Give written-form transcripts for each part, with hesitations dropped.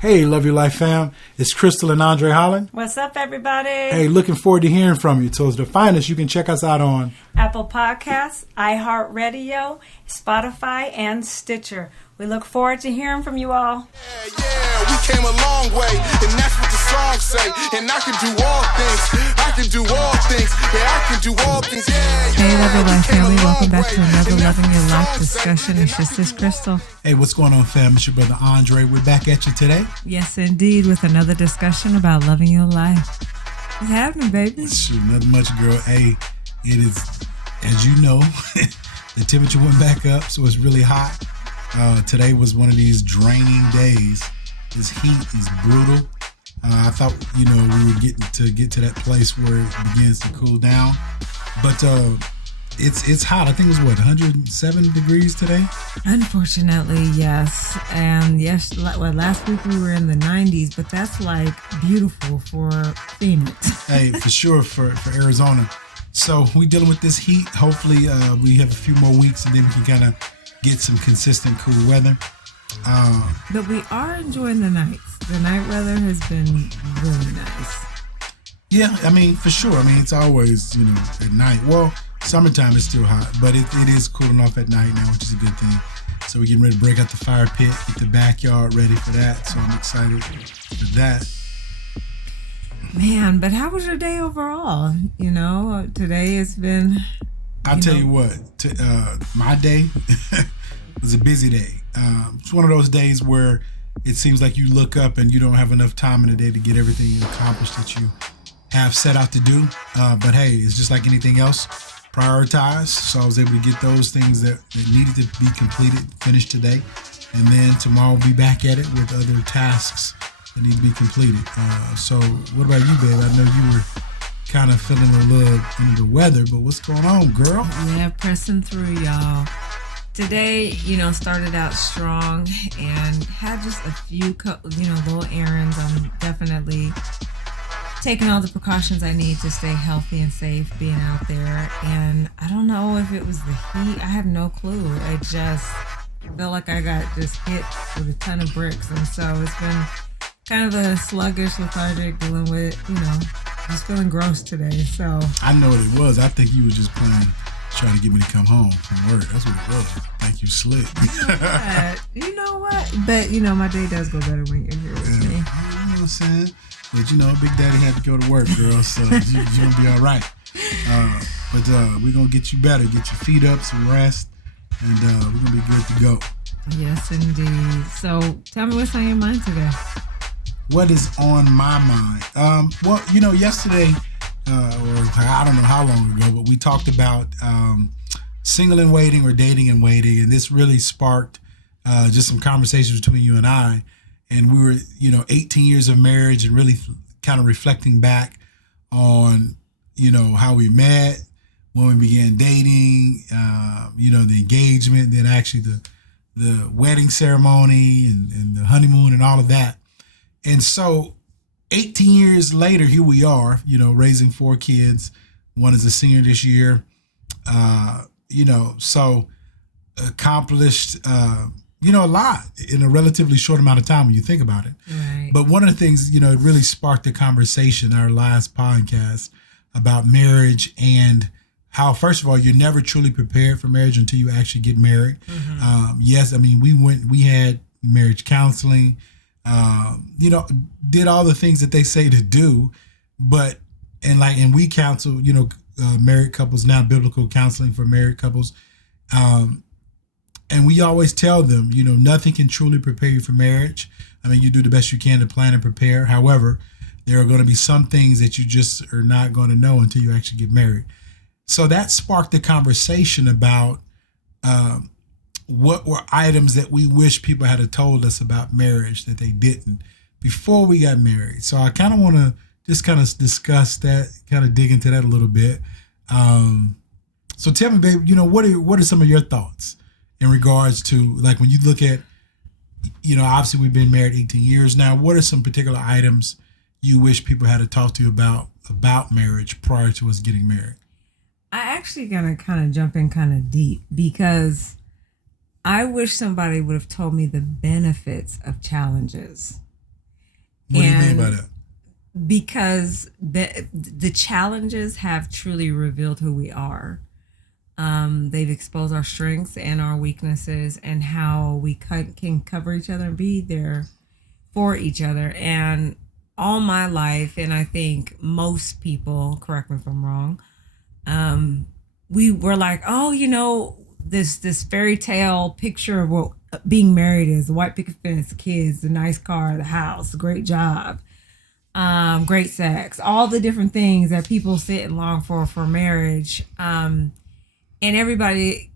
Hey, Love Your Life fam. It's Crystal and Andre Holland. What's up, everybody? Hey, looking forward to hearing from you. So to find us, you can check us out on Apple Podcasts, iHeartRadio, Spotify, and Stitcher. We look forward to hearing from you all. Yeah, we came a long way, and that's what the song say. And I can do all things. I can do all things. Yeah, I can do all things. Hey, Love Your Life family. Welcome back to another Loving Your Life discussion. It's just this Crystal. Hey, what's going on, fam? It's your brother Andre. We're back at you today. Yes, indeed, with another discussion about loving your life. What's happening, baby? Shoot, nothing much, girl. Hey, it is, as you know, the temperature went back up, so it's really hot. Today was one of these draining days. This heat is brutal. I thought, we were get to that place where it begins to cool down, but it's hot. I think it was 107 degrees today. Unfortunately, yes. And yes, last week we were in the 90s, but that's like beautiful for Phoenix. Hey, for sure for Arizona. So we dealing with this heat. Hopefully, we have a few more weeks, and then we can kind of get some consistent cool weather. But we are enjoying the nights. The night weather has been really nice. Yeah, I mean, for sure. I mean, it's always, at night. Well, summertime is still hot, but it is cooling off at night now, which is a good thing. So we're getting ready to break out the fire pit, get the backyard ready for that. So I'm excited for that. Man, but how was your day overall? Today has been... I'll tell you what, my day was a busy day. It's one of those days where it seems like you look up and you don't have enough time in the day to get everything accomplished that you have set out to do. But hey, it's just like anything else, prioritize. So I was able to get those things that needed to be completed, finished today. And then tomorrow we'll be back at it with other tasks that need to be completed. So what about you, babe? I know you were kind of feeling a little under the weather, but what's going on, girl? Yeah, pressing through, y'all. Today, started out strong and had just a few, little errands. I'm definitely taking all the precautions I need to stay healthy and safe being out there. And I don't know if it was the heat. I have no clue. I just felt like I got just hit with a ton of bricks. And so it's been kind of a sluggish, lethargic, dealing with, just feeling gross today. So I know what it was. I think you were just trying to get me to come home from work. That's what it was. Thank you, slick. You know what? But my day does go better when you're here with me. You know what I'm saying? But Big Daddy had to go to work, girl. So you're gonna be all right. But we're gonna get you better. Get your feet up, some rest, and we're gonna be good to go. Yes, indeed. So tell me what's on your mind today. What is on my mind? Well, yesterday, or I don't know how long ago, but we talked about single and waiting or dating and waiting, and this really sparked just some conversations between you and I. And we were, 18 years of marriage and really kind of reflecting back on, how we met, when we began dating, the engagement, then actually the wedding ceremony and the honeymoon and all of that. And so 18 years later, here we are, raising 4 kids. One is a senior this year, so accomplished, a lot in a relatively short amount of time when you think about it. Right. But one of the things, it really sparked a conversation, our last podcast, about marriage and how, first of all, you're never truly prepared for marriage until you actually get married. Mm-hmm. Yes, I mean, we had marriage counseling, did all the things that they say to do, and we counsel, married couples now, biblical counseling for married couples. And we always tell them, nothing can truly prepare you for marriage. I mean, you do the best you can to plan and prepare. However, there are going to be some things that you just are not going to know until you actually get married. So that sparked a conversation about what were items that we wish people had told us about marriage that they didn't before we got married. So I kind of want to just kind of discuss that, kind of dig into that a little bit. So tell me, babe, what are some of your thoughts in regards to, like, when you look at, obviously we've been married 18 years now. What are some particular items you wish people had to talk to you about marriage prior to us getting married? I actually gonna kind of jump in kind of deep because I wish somebody would have told me the benefits of challenges What do you mean by that? Because the challenges have truly revealed who we are. They've exposed our strengths and our weaknesses and how we can cover each other and be there for each other. And all my life, and I think most people, correct me if I'm wrong, we were like, oh, this fairy tale picture of what being married is: the white picket fence, the kids, the nice car, the house, the great job, great sex, all the different things that people sit and long for marriage. And everybody,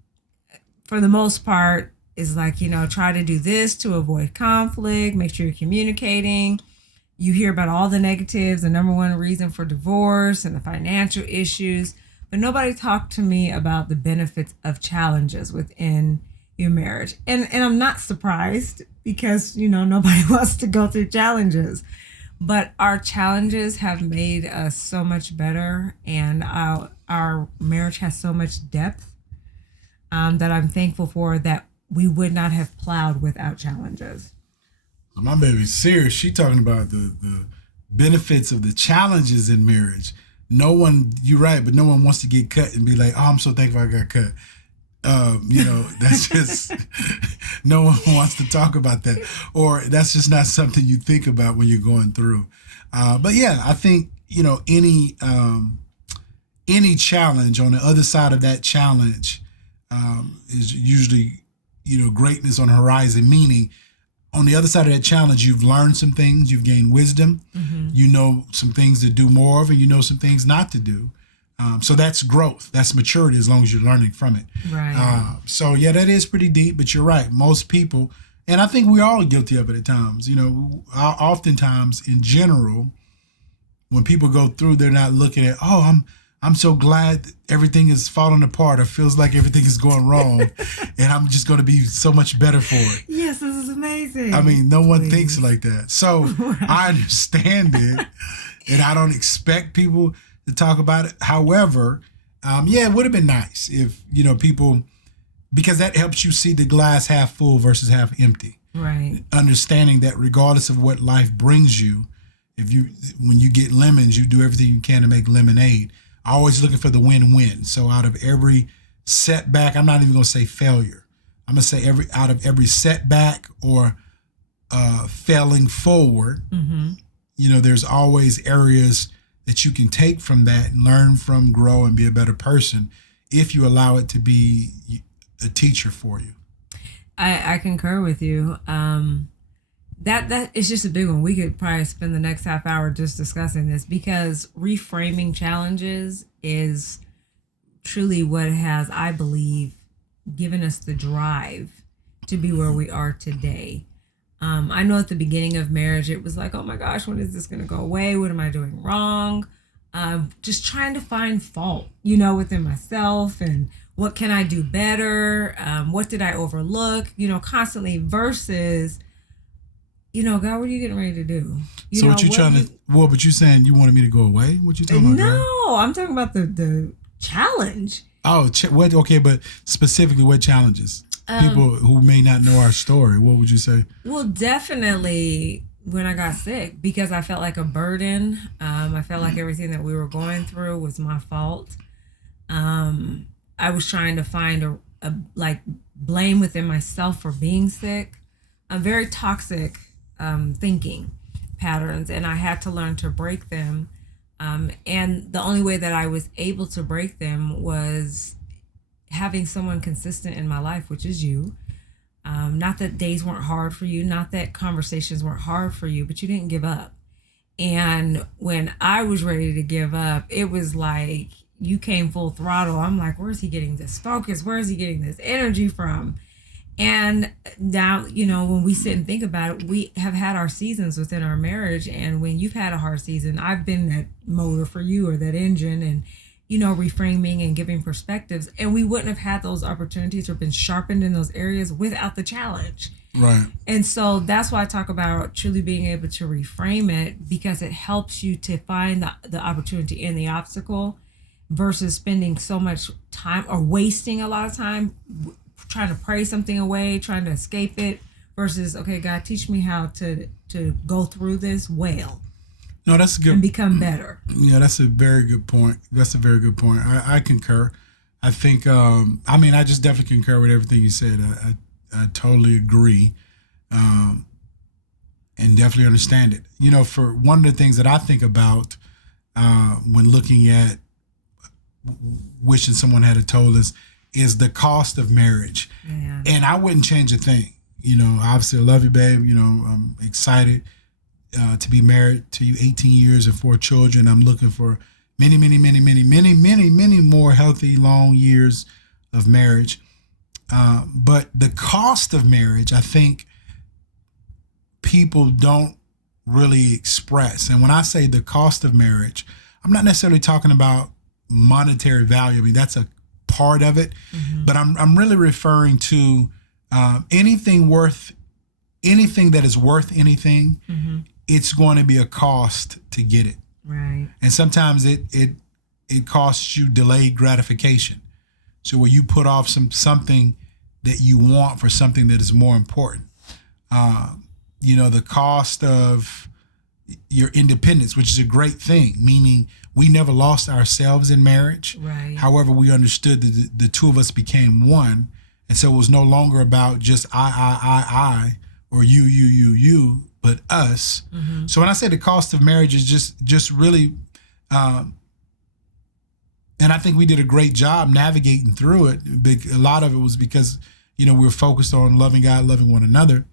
for the most part, is like, try to do this to avoid conflict, make sure you're communicating. You hear about all the negatives, the number one reason for divorce and the financial issues, but nobody talked to me about the benefits of challenges within your marriage. And I'm not surprised because, nobody wants to go through challenges. But our challenges have made us so much better, and our marriage has so much depth that I'm thankful for, that we would not have plowed without challenges. My baby's serious. She talking about the benefits of the challenges in marriage. You're right, but no one wants to get cut and be like, oh, I'm so thankful I got cut. That's just, no one wants to talk about that, or that's just not something you think about when you're going through. But yeah, I think, any challenge, on the other side of that challenge is usually, greatness on the horizon, meaning on the other side of that challenge, you've learned some things, you've gained wisdom, you know some things to do more of, and you know some things not to do. So that's growth, that's maturity, as long as you're learning from it. Right. So yeah, that is pretty deep, but you're right. Most people, and I think we're all guilty of it at times, oftentimes in general, when people go through, they're not looking at, oh, I'm so glad everything is falling apart. It feels like everything is going wrong, and I'm just going to be so much better for it. Yes, this is amazing. I mean, no one thinks like that. So I understand it, and I don't expect people to talk about it. However, it would have been nice if, people, because that helps you see the glass half full versus half empty. Right. Understanding that regardless of what life brings you, when you get lemons, you do everything you can to make lemonade. Always looking for the win-win. So out of every setback, I'm not even going to say failure. I'm going to say out of every setback or failing forward, there's always areas that you can take from that and learn from, grow, and be a better person if you allow it to be a teacher for you. I concur with you. That is just a big one. We could probably spend the next half hour just discussing this, because reframing challenges is truly what has, I believe, given us the drive to be where we are today. I know at the beginning of marriage, it was like, oh my gosh, when is this going to go away? What am I doing wrong? Just trying to find fault, within myself, and what can I do better? What did I overlook? Constantly, versus, God, what are you getting ready to do? So what you trying to? Well, but you saying you wanted me to go away? What you talking about? No, girl? I'm talking about the challenge. Oh, what? Okay, but specifically, what challenges? People who may not know our story, what would you say? Well, definitely when I got sick, because I felt like a burden. I felt like everything that we were going through was my fault. I was trying to find a blame within myself for being sick. Very toxic thinking patterns, and I had to learn to break them. And the only way that I was able to break them was having someone consistent in my life, which is you. Not that days weren't hard for you, not that conversations weren't hard for you, but you didn't give up. And when I was ready to give up, it was like you came full throttle. I'm like, where's he getting this focus? Where is he getting this energy from? And now, when we sit and think about it, we have had our seasons within our marriage. And when you've had a hard season, I've been that motor for you, or that engine, and, reframing and giving perspectives. And we wouldn't have had those opportunities or been sharpened in those areas without the challenge. Right. And so that's why I talk about truly being able to reframe it, because it helps you to find the opportunity in the obstacle, versus spending so much time or wasting a lot of time trying to pray something away, trying to escape it, versus, okay, God, teach me how to go through this well No, that's a good. and become better. Yeah, that's a very good point. That's a very good point. I concur. I think. I just definitely concur with everything you said. I totally agree, and definitely understand it. For one of the things that I think about when looking at wishing someone had told us is the cost of marriage, and I wouldn't change a thing. Obviously, I love you, babe. I'm excited to be married to you 18 years and 4 children. I'm looking for many, many, many, many, many, many, many more healthy, long years of marriage. But the cost of marriage, I think people don't really express. And when I say the cost of marriage, I'm not necessarily talking about monetary value. I mean, that's a part of it, but I'm really referring to anything that is worth anything. It's going to be a cost to get it. Right. And sometimes it costs you delayed gratification. So where you put off something that you want for something that is more important. The cost of your independence, which is a great thing, meaning we never lost ourselves in marriage. Right. However, we understood that the two of us became one. And so it was no longer about just I, or you, but us. So when I say the cost of marriage is just really, and I think we did a great job navigating through it. A lot of it was because, we were focused on loving God, loving one another.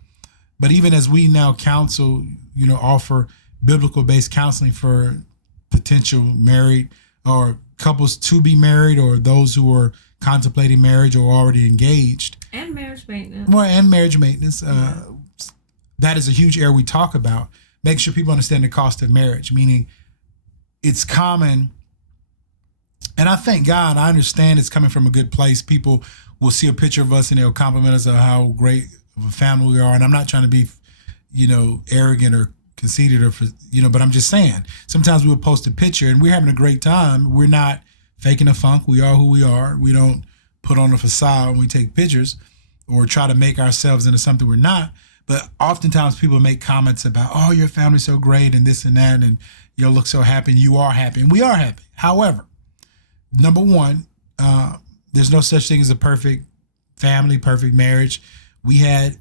But even as we now counsel, offer biblical-based counseling for potential married or couples to be married or those who are contemplating marriage or already engaged. And marriage maintenance. Well, and marriage maintenance. That is a huge area we talk about. Make sure people understand the cost of marriage, meaning it's common. And I thank God, I understand it's coming from a good place. People will see a picture of us and they'll compliment us on how great of a family we are. And I'm not trying to be, arrogant or conceited or, but I'm just saying, sometimes we'll post a picture and we're having a great time. We're not faking a funk. We are who we are. We don't put on a facade when we take pictures or try to make ourselves into something we're not. But oftentimes people make comments about, oh, your family's so great and this and that, and you look so happy, and you are happy, and we are happy. However, number one, there's no such thing as a perfect family, perfect marriage. We have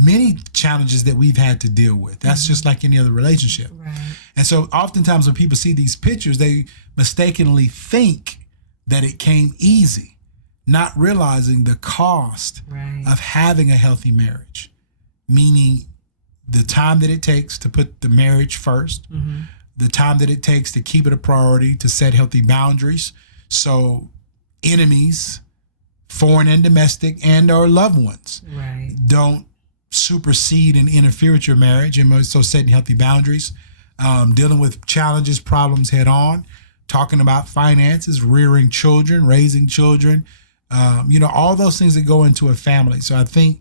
many challenges that we've had to deal with. That's just like any other relationship. Right. And so oftentimes when people see these pictures, they mistakenly think that it came easy, not realizing the cost of having a healthy marriage, meaning the time that it takes to put the marriage first, the time that it takes to keep it a priority, to set healthy boundaries. So enemies, foreign and domestic, and our loved ones don't supersede and interfere with your marriage. And so setting healthy boundaries, dealing with challenges, problems head on, talking about finances, rearing children, raising children, all those things that go into a family. So I think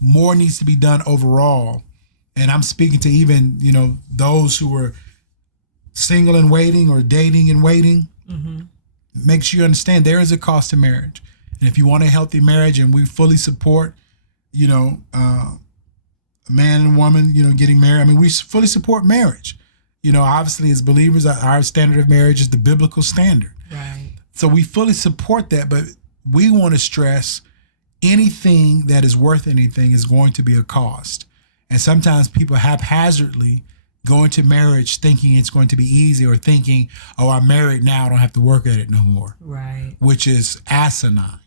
more needs to be done overall. And I'm speaking to even, those who are single and waiting or dating and waiting. Make sure you understand there is a cost to marriage. And if you want a healthy marriage, and we fully support, a man and woman, getting married. I mean, we fully support marriage. Obviously as believers, our standard of marriage is the biblical standard. Right. So we fully support that, but we want to stress anything that is worth anything is going to be a cost. And sometimes people haphazardly go into marriage thinking it's going to be easy, or thinking, oh, I'm married now, I don't have to work at it no more. Right. Which is asinine.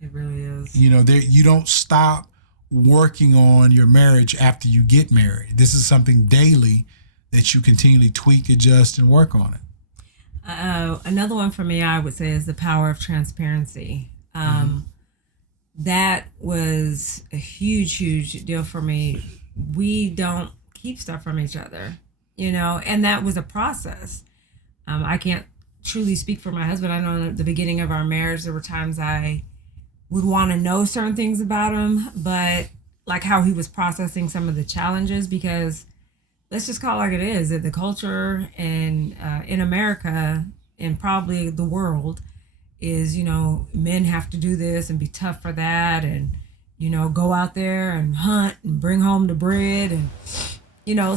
It really is. You don't stop working on your marriage after you get married. This is something daily that you continually tweak, adjust, and work on it. Another one for me, I would say, is the power of transparency. That was a huge deal for me. We don't keep stuff from each other, and that was a process. I can't truly speak for my husband. I know at the beginning of our marriage, there were times I would want to know certain things about him, but like how he was processing some of the challenges, because let's just call it like it is, that the culture and in America and probably the world is, men have to do this and be tough for that, and, go out there and hunt and bring home the bread and,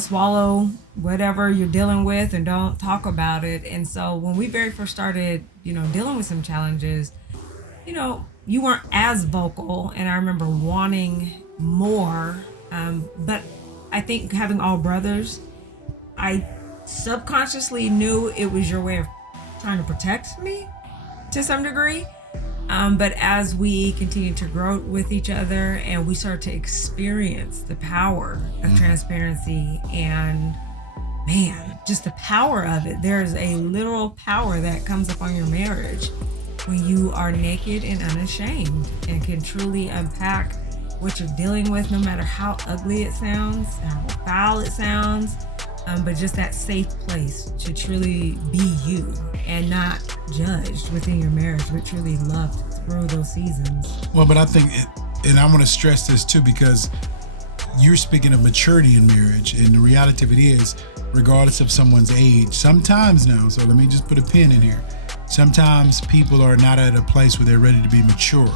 swallow whatever you're dealing with and don't talk about it. And so when we very first started, dealing with some challenges, you weren't as vocal, and I remember wanting more. But I think having all brothers, I subconsciously knew it was your way of trying to protect me to some degree. But as we continued to grow with each other and we started to experience the power of transparency and, man, just the power of it. There's a literal power that comes upon your marriage when you are naked and unashamed and can truly unpack what you're dealing with, no matter how ugly it sounds, how foul it sounds, but just that safe place to truly be you and not judged within your marriage, but truly loved through those seasons. Well, but I think, and I want to stress this too, because you're speaking of maturity in marriage, and the reality of it is, regardless of someone's age, sometimes now, so let me just put a pin in here, sometimes people are not at a place where they're ready to be mature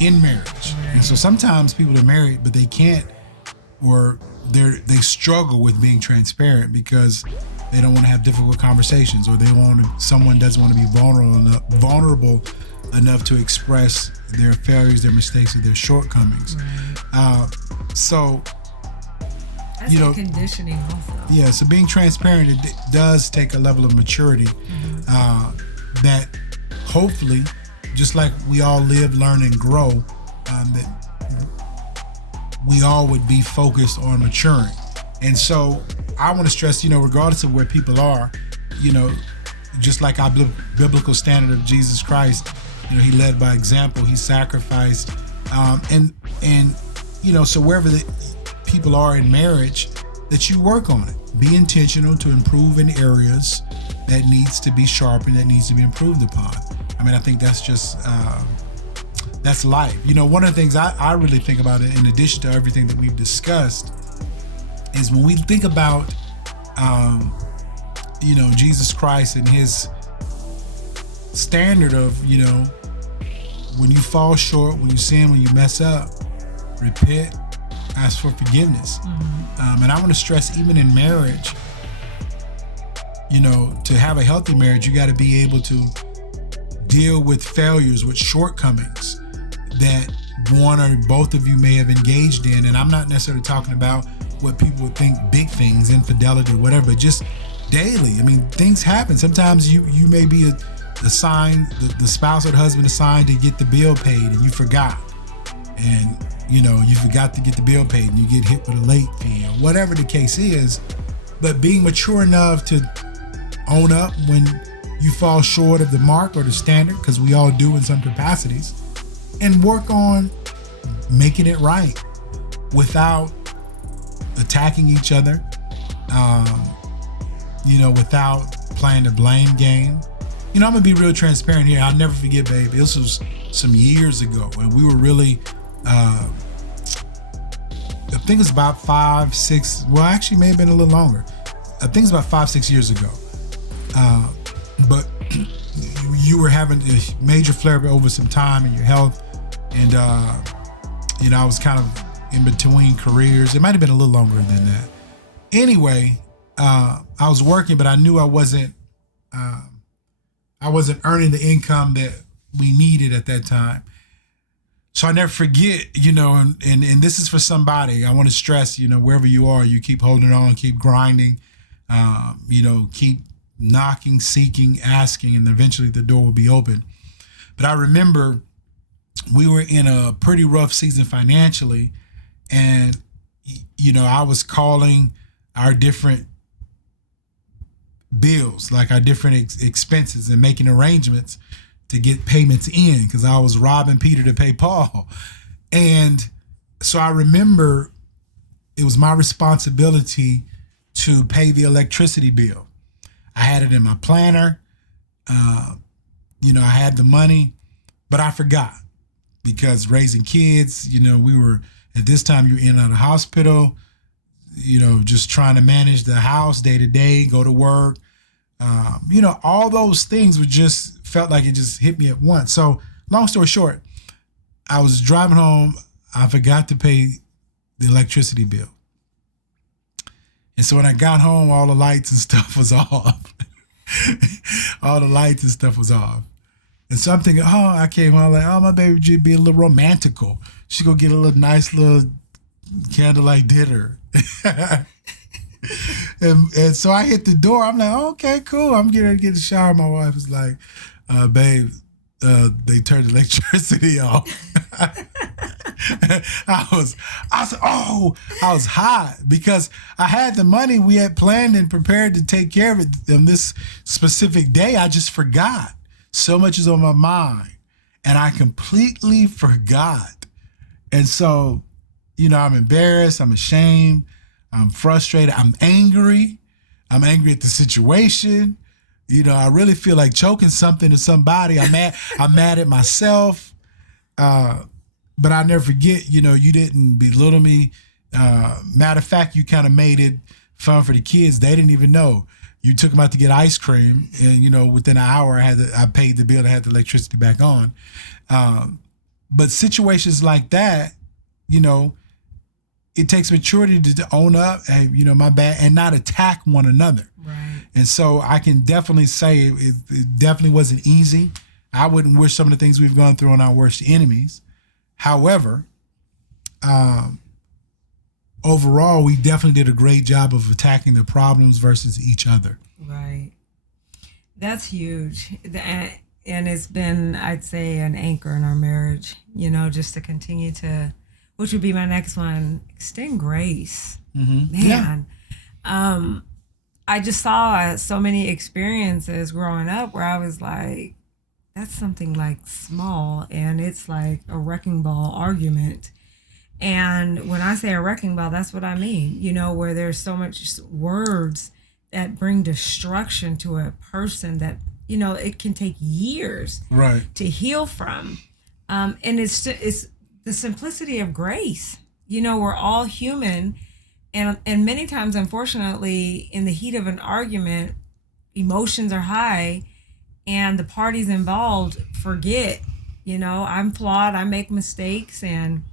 in marriage. Right. And so sometimes people are married, but they can't, or they struggle with being transparent because they don't want to have difficult conversations, or someone doesn't want to be vulnerable enough to express their failures, their mistakes, or their shortcomings. Right. So, that's conditioning also. Yeah, so being transparent, it does take a level of maturity that hopefully, just like we all live, learn, and grow, that we all would be focused on maturing. And so I want to stress, regardless of where people are, just like our biblical standard of Jesus Christ, he led by example, he sacrificed, and so wherever the people are in marriage, that you work on it. Be intentional to improve in areas that needs to be sharpened, that needs to be improved upon. I think that's just, that's life. One of the things I really think about, in addition to everything that we've discussed, is when we think about, Jesus Christ and his standard of, when you fall short, when you sin, when you mess up, repent, ask for forgiveness. And I want to stress, even in marriage, to have a healthy marriage, you got to be able to deal with failures, with shortcomings that one or both of you may have engaged in. And I'm not necessarily talking about what people would think big things, infidelity or whatever, but just daily. Things happen. Sometimes you may be assigned, the spouse or the husband assigned to get the bill paid, and you forgot. And, you forgot to get the bill paid, and you get hit with a late fee, or whatever the case is. But being mature enough to own up when you fall short of the mark or the standard, because we all do in some capacities, and work on making it right without attacking each other, without playing the blame game. I'm gonna be real transparent here. I'll never forget, babe. This was some years ago, and we were really, I think it's about 5, 6, well, actually may have been a little longer. I think it's about 5, 6 years ago. But you were having a major flare over some time in your health, and I was kind of in between careers. It might have been a little longer than that. Anyway, I was working, but I knew I wasn't earning the income that we needed at that time. So I never forget, and this is for somebody. I want to stress, wherever you are, you keep holding on, keep grinding, keep knocking, seeking, asking, and eventually the door will be open. But I remember we were in a pretty rough season financially, and, I was calling our different bills, like our different expenses, and making arrangements to get payments in, because I was robbing Peter to pay Paul. And so I remember it was my responsibility to pay the electricity bill. I had it in my planner. I had the money, but I forgot, because raising kids, we were, at this time, you're in and out of hospital, just trying to manage the house day to day, go to work, All those things were just felt like it just hit me at once. So long story short, I was driving home. I forgot to pay the electricity bill. And so when I got home, all the lights and stuff was off. All the lights and stuff was off. And so I'm thinking, I came home like, my baby would be a little romantical. She go get a little nice little candlelight dinner. and so I hit the door. I'm like, okay, cool. I'm getting ready to get a shower. My wife was like, babe, they turned the electricity off. I was hot because I had the money. We had planned and prepared to take care of it on this specific day. I just forgot. So much is on my mind, and I completely forgot. And so, I'm embarrassed. I'm ashamed. I'm frustrated. I'm angry. I'm angry at the situation. I really feel like choking something to somebody. I'm mad at myself. But I'll never forget, you didn't belittle me. Matter of fact, you kind of made it fun for the kids. They didn't even know. You took them out to get ice cream, and, within an hour, I paid the bill and had the electricity back on. But situations like that, it takes maturity to own up, and, my bad, and not attack one another. Right. And so I can definitely say it definitely wasn't easy. I wouldn't wish some of the things we've gone through on our worst enemies. However, overall, we definitely did a great job of attacking the problems versus each other. Right. That's huge. And it's been, I'd say, an anchor in our marriage, just to continue to, which would be my next one, extend grace. Mm-hmm. Man. Yeah. I just saw so many experiences growing up where I was like, that's something like small, and it's like a wrecking ball argument. And when I say a wrecking ball, that's what I mean, where there's so much words that bring destruction to a person that, it can take years to heal from. And it's the simplicity of grace. We're all human. And many times, unfortunately, in the heat of an argument, emotions are high, and the parties involved forget, I'm flawed, I make mistakes, and,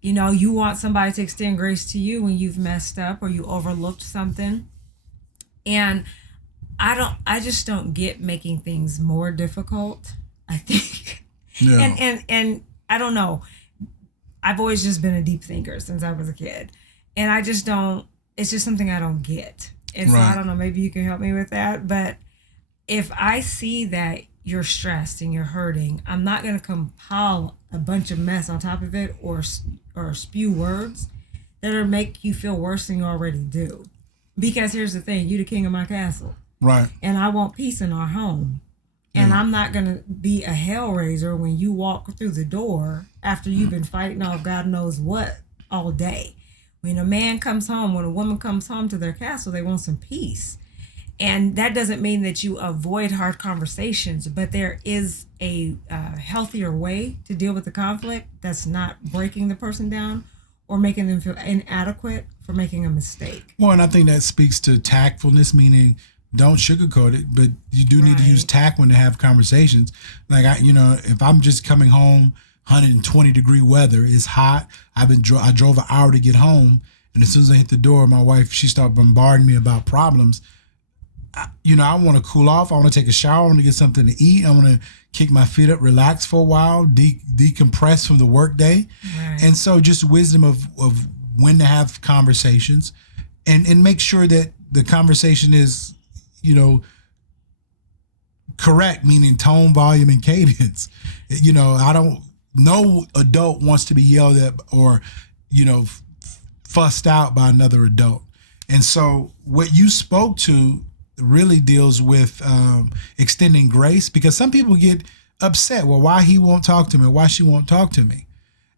you want somebody to extend grace to you when you've messed up or you overlooked something. And I just don't get making things more difficult, I think. Yeah. And I don't know. I've always just been a deep thinker since I was a kid. And I just don't, it's just something I don't get. And so I don't know, maybe you can help me with that. But if I see that you're stressed and you're hurting, I'm not going to compile a bunch of mess on top of it or spew words that will make you feel worse than you already do. Because here's the thing, you're the king of my castle. Right. And I want peace in our home. And I'm not going to be a hellraiser when you walk through the door after you've been fighting off God knows what all day. When a man comes home, when a woman comes home to their castle, they want some peace. And that doesn't mean that you avoid hard conversations, but there is a healthier way to deal with the conflict that's not breaking the person down or making them feel inadequate for making a mistake. Well, and I think that speaks to tactfulness, meaning don't sugarcoat it, but you do need to use tact when to have conversations. Like, if I'm just coming home, 120-degree weather, it's hot. I drove an hour to get home, and as soon as I hit the door, my wife, she started bombarding me about problems. I want to cool off. I want to take a shower. I want to get something to eat. I want to kick my feet up, relax for a while, decompress from the workday. Right. And so just wisdom of when to have conversations and make sure that the conversation is, correct, meaning tone, volume, and cadence. No adult wants to be yelled at or, fussed out by another adult. And so what you spoke to really deals with extending grace, because some people get upset. Well, why he won't talk to me? Why she won't talk to me?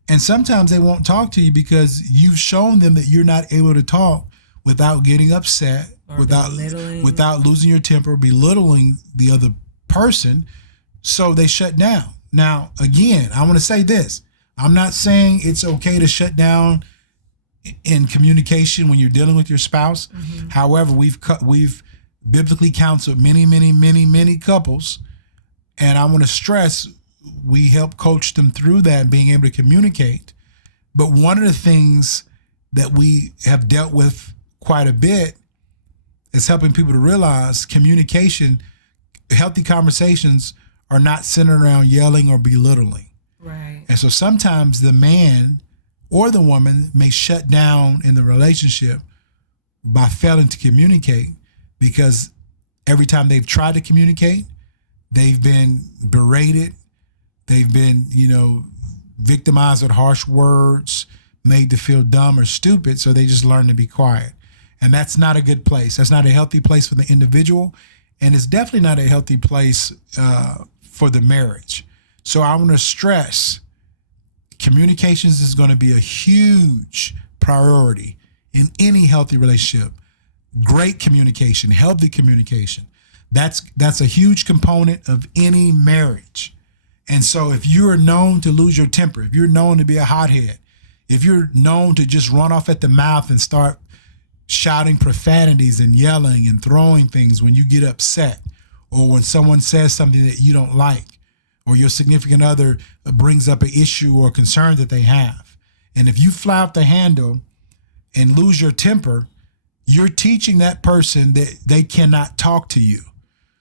And sometimes they won't talk to you because you've shown them that you're not able to talk without getting upset, without losing your temper, belittling the other person. So they shut down. Now, again, I want to say this. I'm not saying it's okay to shut down in communication when you're dealing with your spouse. Mm-hmm. However, we've biblically counseled many couples. And I want to stress, we help coach them through that, being able to communicate. But one of the things that we have dealt with quite a bit is helping people to realize communication, healthy conversations are not centered around yelling or belittling. Right. And so sometimes the man or the woman may shut down in the relationship by failing to communicate, because every time they've tried to communicate, they've been berated, they've been, victimized with harsh words, made to feel dumb or stupid, so they just learn to be quiet. And that's not a good place. That's not a healthy place for the individual, and it's definitely not a healthy place for the marriage. So I want to stress, communications is going to be a huge priority in any healthy relationship. Great communication, healthy communication. That's a huge component of any marriage. And so if you're known to lose your temper, if you're known to be a hothead, if you're known to just run off at the mouth and start shouting profanities and yelling and throwing things when you get upset, or when someone says something that you don't like, or your significant other brings up an issue or concern that they have, and if you fly off the handle and lose your temper, you're teaching that person that they cannot talk to you.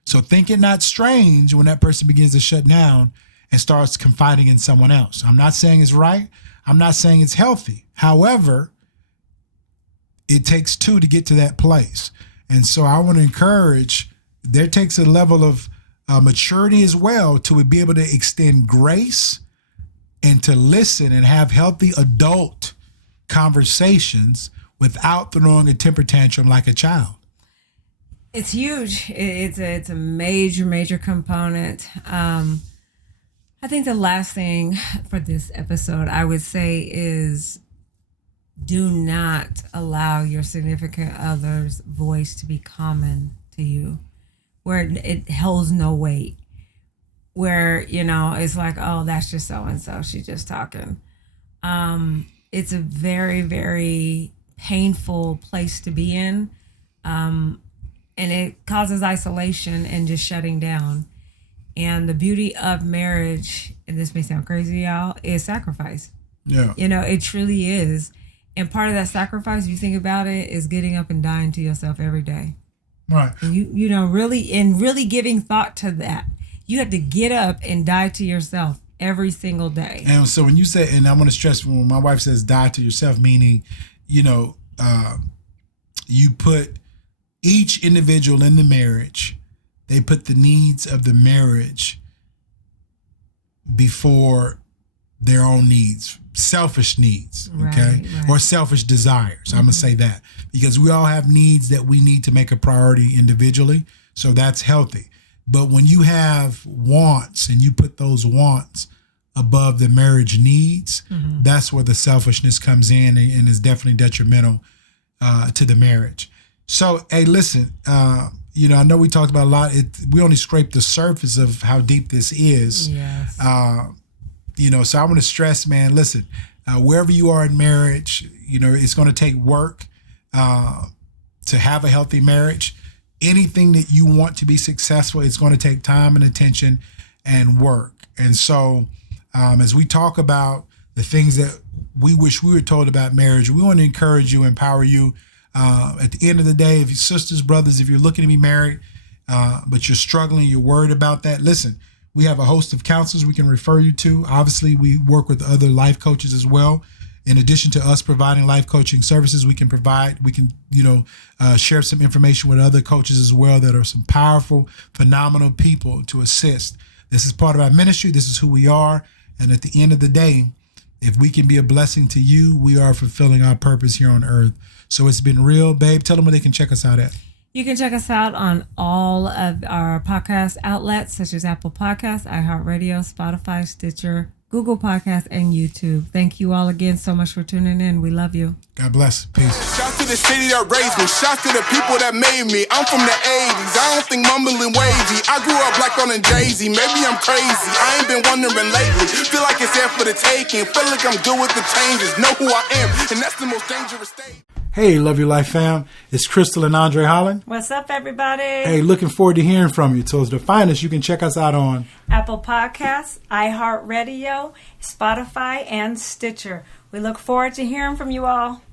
So think it not strange when that person begins to shut down and starts confiding in someone else. I'm not saying it's right. I'm not saying it's healthy. However, it takes two to get to that place. And so I want to encourage, there takes a level of maturity as well to be able to extend grace and to listen and have healthy adult conversations without throwing a temper tantrum like a child. It's huge. It's a major component. I think the last thing for this episode I would say is, do not allow your significant other's voice to be common to you, where it holds no weight, where, it's like, oh, that's just so-and-so, she's just talking. It's a very, very painful place to be in. And it causes isolation and just shutting down. And the beauty of marriage, and this may sound crazy, y'all, is sacrifice. Yeah. It truly is. And part of that sacrifice, if you think about it, is getting up and dying to yourself every day. Right. And really giving thought to that. You have to get up and die to yourself every single day. And so when you say, and I want to stress, when my wife says die to yourself, meaning, you put each individual in the marriage, they put the needs of the marriage before their own needs, selfish needs, okay? Right. Or selfish desires. I'm going to say that, because we all have needs that we need to make a priority individually. So that's healthy. But when you have wants and you put those wants above the marriage needs, that's where the selfishness comes in and is definitely detrimental to the marriage. So, hey, listen, I know we talked about a lot. We only scraped the surface of how deep this is. Yes. So I want to stress, man, listen, wherever you are in marriage, it's going to take work to have a healthy marriage. Anything that you want to be successful, it's going to take time and attention and work. And so as we talk about the things that we wish we were told about marriage, we want to encourage you, empower you. At the end of the day, if your sisters, brothers, if you're looking to be married, but you're struggling, you're worried about that, listen, we have a host of counselors we can refer you to. Obviously, we work with other life coaches as well. In addition to us providing life coaching services, we can share some information with other coaches as well that are some powerful, phenomenal people to assist. This is part of our ministry. This is who we are. And at the end of the day, if we can be a blessing to you, we are fulfilling our purpose here on earth. So it's been real. Babe, tell them where they can check us out at. You can check us out on all of our podcast outlets, such as Apple Podcasts, iHeartRadio, Spotify, Stitcher, Google Podcasts, and YouTube. Thank you all again so much for tuning in. We love you. God bless. Peace. Shout to the city that raised me. Shout to the people that made me. I'm from the 80s. I don't think mumbling wavy. I grew up black on a Jay-Z. Maybe I'm crazy. I ain't been wondering lately. Feel like it's there for the taking. Feel like I'm good with the changes. Know who I am. And that's the most dangerous state. Hey, Love Your Life fam. It's Crystal and Andre Holland. What's up, everybody? Hey, looking forward to hearing from you. So to find us, you can check us out on Apple Podcasts, iHeartRadio, Spotify, and Stitcher. We look forward to hearing from you all.